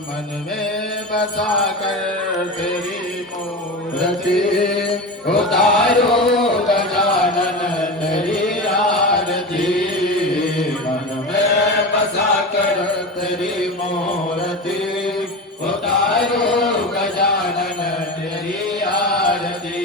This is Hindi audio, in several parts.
मन में बसा कर तेरी मूर्ति उतारो गजानन तेरी आरती। मन में बसा कर तेरी मूर्ति उतारो गजानन तेरी आरती।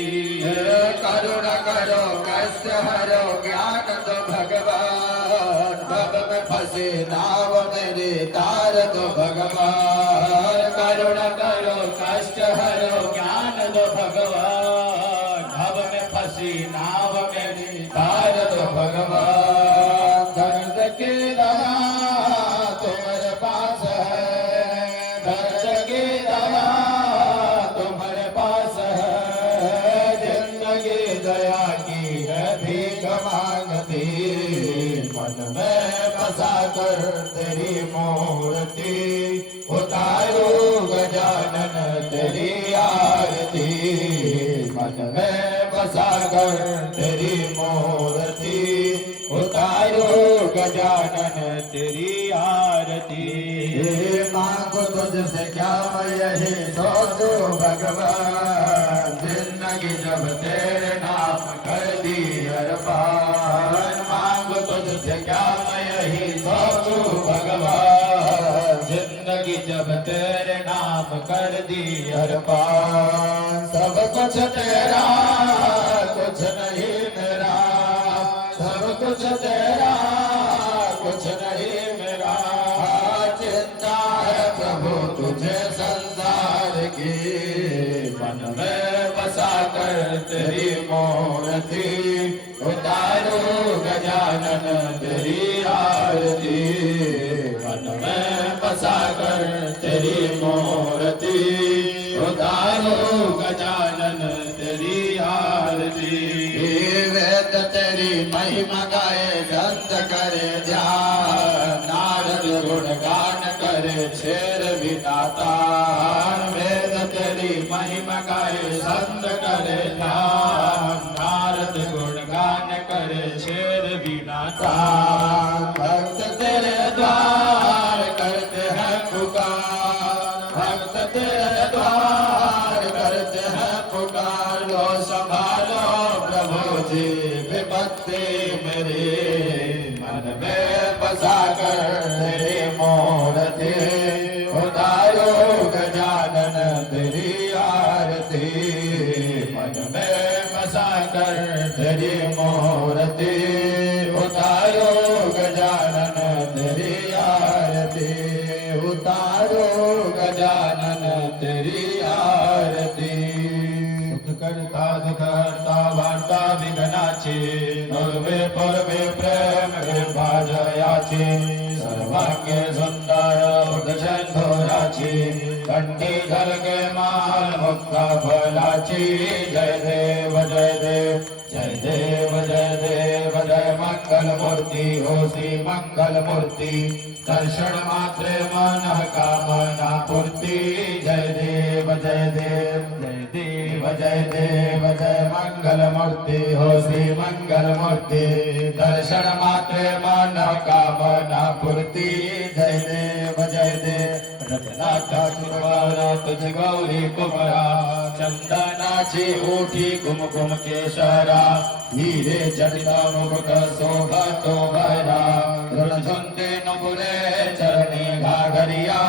करुण करो कष्ट हरो ज्ञान दो भगवान, भव में फंसे नाव मेरे तार दो भगवान। करुण करो कष्ट हरो ज्ञान दो भगवान, भव में फंसी नाव मेरी तार दो भगवान। दर्द की दवा तुम्हारे पास है, दर्द की दवा तुम्हारे पास है। जिंदगी दया की है भीख मांगती, मन में बसा कर तेरी मूर्ति उतारो गजानन तेरी आरती। मन में बसा कर तेरी मूर्ति उतारो गजानन तेरी आरती। मांगो तुझसे क्या मैं यही सोचो भगवान, जिंदगी जब तेरे नाम कर दी अरमान। मांगो तुझसे क्या मैं यही सोचो भगवान, जिंदगी जब तेरे नाम कर दी अरमान। सब कुछ तेरा कुछ नहीं मेरा, सब कुछ तेरा कुछ नहीं मेरा। चिंता है प्रभु तुझे संसार की, मन में बसा कर तेरी मूर्ति उतारो गजानन तेरी आरती। मन में बसा कर तेरी मूर्ति उतारो गजानन तेरी आरती। वेद तेरी महिमा गाए संत करे ध्यान, नारद गुणगान करे शेर विनातान। वेद तेरी महिमा गाए संत करे ध्यान, नारद गुणगान करे शेर विनातान। भक्त तेरे द्वार करते हैं पुकार, भक्त तेरे द्वार करते हैं पुकार। लो संभालो प्रभु जी विपत्ति मेरी, मन में बसा कर तेरी मूर्ति उतारो गजानन तेरी आरती। मन में बसा कर तेरी मूर्ति उतारो गजानन तेरी आरती। उतारो गजानन तेरी आरती। सुख करता दुख हरता वार्ता विघ्नाची, पूर्वे पूर्वे प्रेम विभाजयाची। सर्वांगे सुंदर उदशंधोराची, कंठी घरगे माल मुक्ता फलाची। जय देव जय देव जय देव जय देव जय मंगल मूर्ति हो श्री मंगल मूर्ति। दर्शन मात्रे मन कामना पूर्ति। जय देव जय देव जय देव जय देव जय मंगल मूर्ति हो श्री मंगल मूर्ति। दर्शन मात्रे मन कामना पूर्ति। जय देव जय देव रत्नाचा चुरवारा तुझ गौरी कुमरा। चंदनाची ओठी कुमकुम केशरा, हीरे जडिता मुकुट शोभा तो भरा। रणझुंडे नुपुरे चरणी घाघरिया।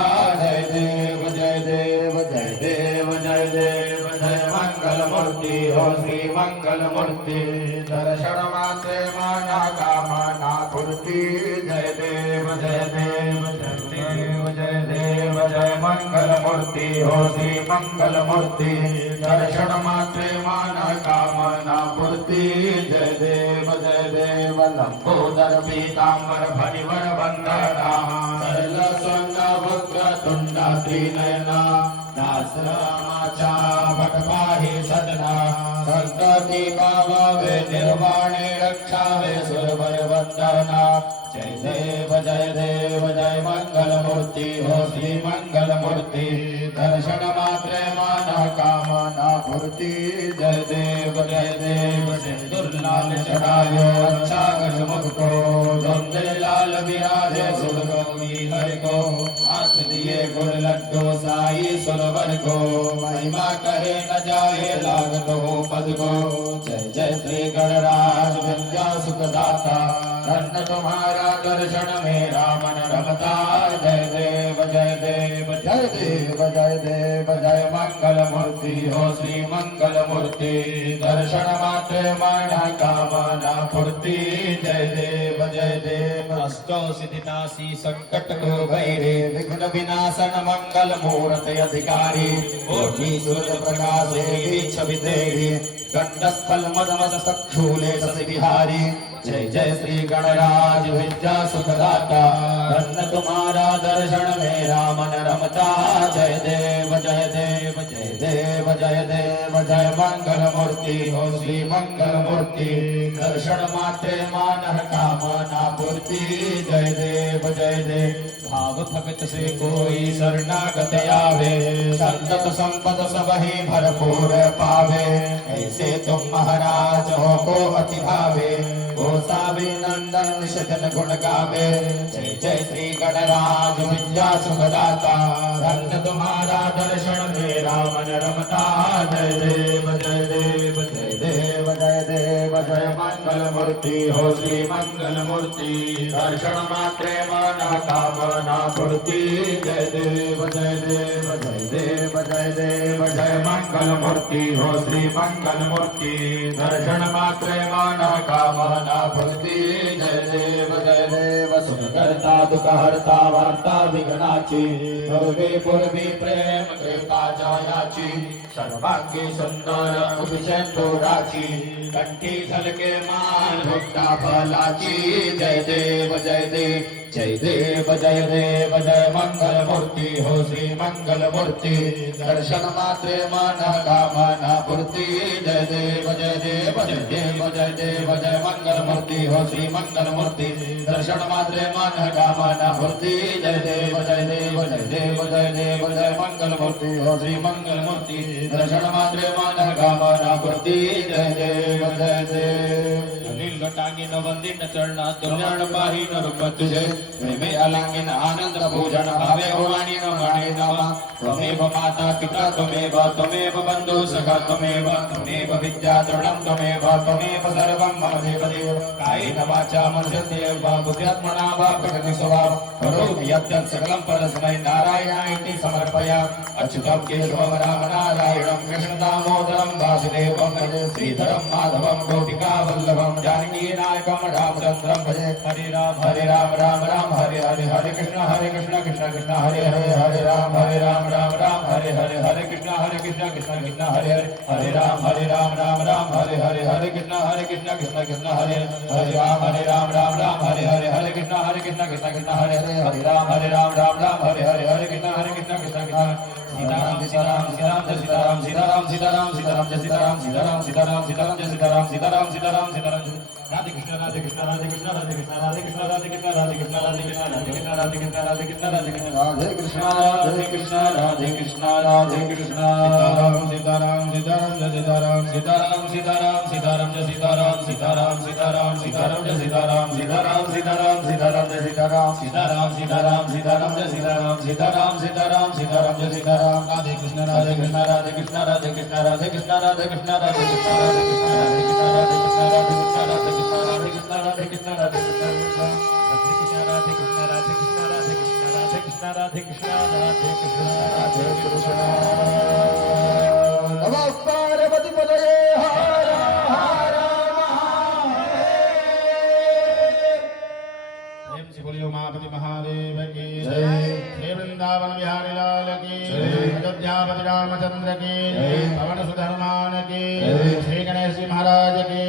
जय देव जय देव जय देव जय देव जय मंगल मूर्ति हो श्री मंगल मूर्ति। दर्शन मात्रे माना कामना पूर्ति। जय देव जय देव जय देव जय देव जय मंगल मूर्ति हो श्री मंगल मूर्ति। दर्शन मात्रे माना कामना पूर्ति। जय देव लंबोदर पीतांबर भरिवर वंदना। सरल स्वर्ण वक्र तुंडा त्रिनयना। दासरामाचा भटपाहि सदना। संतति पावे निर्वाणे रक्षावे सुरवर वंदना। जय देव जय मंगल मूर्ति हो श्री मंगल मूर्ति। दर्शन मात्रे माना कामना पूर्ति। जय देव सिंदूर लाल चढ़ायो अच्छा गज मुख को। धुंधे लाल विराजे सुर गौरी हरि को। दिए गुण लड्डू साई सुरवर को महिमा कहे न जाए लागत हो पद को जय जय श्री गणराज विद्या सुखदाता धन्य तुम्हारा दर्शन मेरा मन रमता जय देव जय देव जय देव जय देव जय मंगल मूर्ति हो श्री मंगल मूर्ति दर्शन मात्र माना कामना पूर्ति जय देव अष्टो सिद्धिनाशी संकट को भैरे विघ्न विनाशन मंगल मूर्ति अधिकारी कोटि सूर्य प्रकाशे छवि देवी कंठस्थल मदमस सक्षूले शशि बिहारी जय जय श्री गणराज विद्या सुखदाता धन्य तुम्हारा दर्शन मेरा मन रमता जय देव जय देव जय देव जय देव जय मंगल मूर्ति हो श्री मंगल मूर्ति दर्शन मात्रे मानह कामना पूर्ति जय देव भाव भगत से कोई शरणागत आवे संतत संपद सब ही भरपूर पावे ऐसे तुम महाराज हो को अति भावे गोसावी नंदन निषदन गुण गावे जय जय श्री गणराज विद्या सुखदाता धन्य तुम्हारा दर्शन मेरा मन रमता जय देव जय देव जय देव जय देव जय मंगल मूर्ति हो श्री मंगल मूर्ति दर्शन मात्रे माना कामना पूर्ति जय देव जय देव जय देव जय देव जय मंगल मूर्ति हो श्री मंगल मूर्ति दर्शन मात्रे माना कामना पूर्ति जय देव सुख करता दुख हरता वार्ता विघ्नाची पूर्वी पूर्वी प्रेम कृपा जायाची सर्वांगी सुंदर अभिषेक तोडाची कंठी झलके मान भक्ता फलाची जय देव जय देव जय देव जय देव जय मंगल मूर्ति हो श्री मंगल मूर्ति दर्शन मात्रे माना कामना पूर्ति जय देव जय देव जय देव जय देव जय मंगल मूर्ति हो श्री मंगल मूर्ति दर्शन मात्रे माना कामना पूर्ति जय देव जय देव जय देव जय देव जय मंगल मूर्ति हो श्री मंगल मूर्ति दर्शन मात्रे माना कामना पूर्ति जय देव जय देव टांगी न वंदी न चरण तुल्याण पाही न रूप तुझे प्रेमे अलांगिन आनंद भोजन भावे ओवाणी न माणे नामा त्वमेव माता पिता त्वमेव बंधु सखा त्वमेव विद्या तृणं त्वमेव सर्वं मम देव देव कायेन वाचा मनसेन्द्रियैर्वा वा बुद्ध्यात्मना वा प्रकृति स्वभाव करोमि यत् सकलं परस्मै नारायणाय समर्पयामि अच्युतं केशवं राम नारायणं कृष्ण दामोदरं वासुदेवं श्रीधरं माधवं गोपिका वल्लभं जानकी नायकं रामचंद्रं भजे हरे राम राम राम हरे हरे हरे कृष्ण कृष्ण कृष्ण हरे हरे हरे राम राम राम हरे हरे हरे कृष्ण कृष्ण कृष्ण हरे राम राम राम हरे हरे हरे कृष्ण कृष्ण कृष्ण हरे राम राम हरे हरे कृष्ण कृष्ण हरे राम हरे हरे कृष्ण कृष्ण सीताराम सीताराम सीताराम सीताराम सीताराम सीताराम जय सीताराम सीताराम सीताराम सीताराम जय सीताराम सीताराम सीताराम सीताराम राधे कृष्ण राधे कृष्ण राधे कृष्ण राधे कृष्ण राधे कृष्ण राधे कृष्ण राधे कृष्ण राधे कृष्ण राधे कृष्ण राधे कृष्ण राधे कृष्ण राधे कृष्ण राधे कृष्ण राधे कृष्ण राधे कृष्ण सीताराम सीताराम जय सीताराम सीताराम सीताराम सीताराम जय सीताराम सीताराम सीताराम सीताराम जय सीताराम सीताराम सीताराम सीताराम जय सीताराम सीताराम सीताराम सीताराम जय सीताराम सीताराम सीताराम सीताराम जय सीताराम राधे कृष्ण राधे कृष्ण राधे कृष्ण राधे कृष्ण राधे कृष्ण राधे कृष्ण राधे कृष्ण राधे कृष्ण राधे कृष्ण राधे कृष्ण राधे कृष्ण राधे कृष्ण राधे कृष्ण राधे कृष्ण राधे कृष्ण राधे कृष्ण राधे कृष्ण नमो पार्वती पतये हर हर महादेव से बोलियो महापति महादेव की जय श्री वृंदावन बिहारी लाल की अयोध्यापति रामचंद्र की पवन सुत हनुमान की श्री गणेश जी महाराज की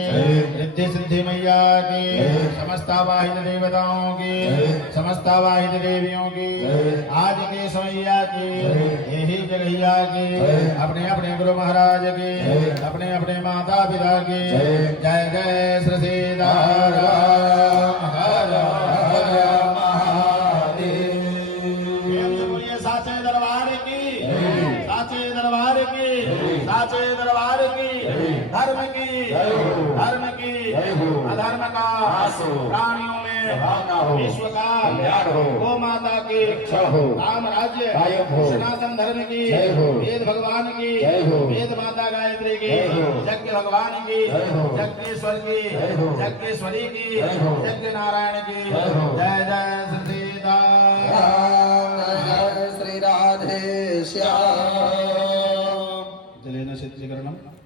रिद्धि सिद्धि मैया की समस्त वाहिद देवताओं की समस्त वाहिद देवियों की आज के समैया की यही जगैया की अपने अपने गुरु महाराज की अपने अपने माता पिता की जय जय श्री सीताराम हर हर महादेव साचे दरबार की साचे दरबार की साचे दरबार की धर्म की अधर्म का प्राणियों में भावना हो, विश्व का कल्याण हो, गो माता की रक्षा हो, राम राज्य कायम हो, सनातन धर्म की जय हो, वेद भगवान की जय हो, वेद माता गायत्री की जय हो, यज्ञ भगवान की जय हो, यज्ञेश्वर की जय हो, यज्ञेश्वरी की जय हो, यज्ञ नारायण की जय हो, जय जय श्री सीताराम राम जय श्री राधे श्याम जलेन सिद्धीकरणम